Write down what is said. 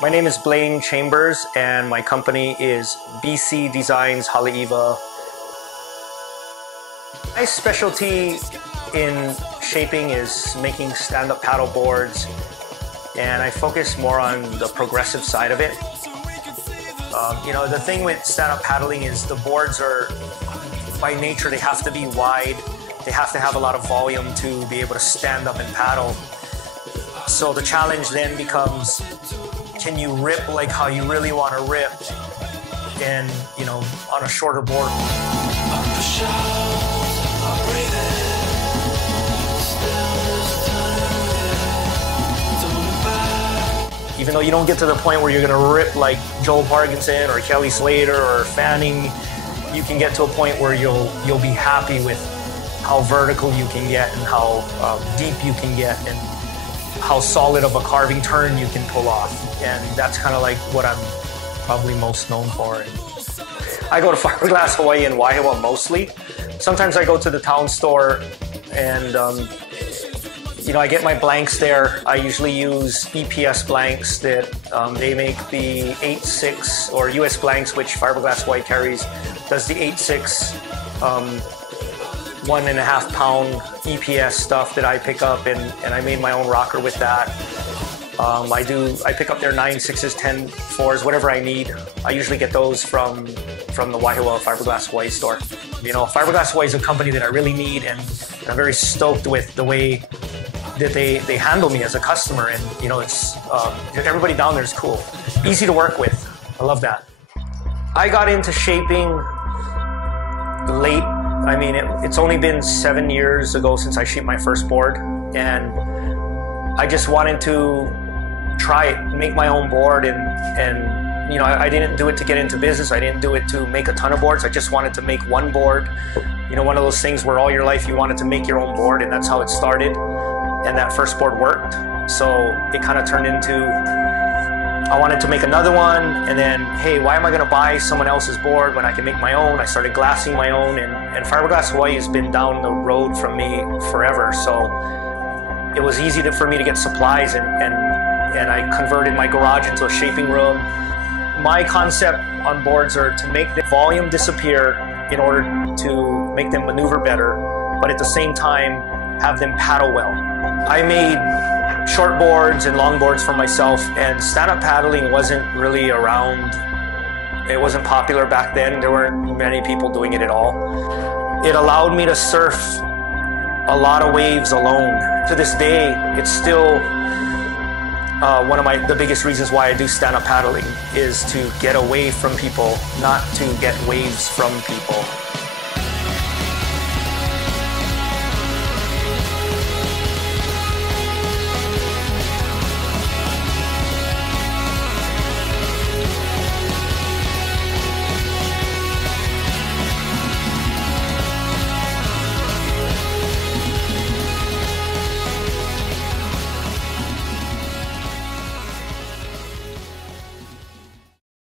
My name is Blane Chambers and my company is BC Designs Haleiwa. My specialty in shaping is making stand-up paddle boards, and I focus more on the progressive side of it. The thing with stand-up paddling is the boards are, by nature, they have to be wide. They have to have a lot of volume to be able to stand up and paddle. So the challenge then becomes, can you rip like how you really want to rip and, on a shorter board? Even though you don't get to the point where you're going to rip like Joel Parkinson or Kelly Slater or Fanning, you can get to a point where you'll be happy with how vertical you can get and how deep you can get and how solid of a carving turn you can pull off. And that's kind of like what I'm probably most known for. I go to Fiberglass Hawaii and Waihewa mostly. Sometimes I go to the town store and I get my blanks there. I usually use EPS blanks that they make the 8.6 or US blanks, which Fiberglass Hawaii carries, does the 8.6 1.5 pound EPS stuff that I pick up, and I made my own rocker with that. I pick up their 9.6s, 10.4s, whatever I need. I usually get those from the Waihewa Fiberglass Hawaii store. Fiberglass Hawaii is a company that I really need, and I'm very stoked with the way that they handle me as a customer. And it's everybody down there is cool, easy to work with. I love that. I got into shaping late. It's only been 7 years ago since I shaped my first board, and I just wanted to try it, make my own board, and I didn't do it to get into business. I didn't do it to make a ton of boards. I just wanted to make one board. One of those things where all your life you wanted to make your own board, and that's how it started. And that first board worked, so it kind of turned into, I wanted to make another one, and then, hey, why am I going to buy someone else's board when I can make my own? I started glassing my own, and Fiberglass Hawaii has been down the road from me forever, so it was easy for me to get supplies, and I converted my garage into a shaping room. My concept on boards are to make the volume disappear in order to make them maneuver better, but at the same time have them paddle well. I made short boards and long boards for myself, and stand-up paddling wasn't really around. It wasn't popular back then. There weren't many people doing it at all. It allowed me to surf a lot of waves alone. To this day, it's still one of the biggest reasons why I do stand-up paddling is to get away from people, not to get waves from people.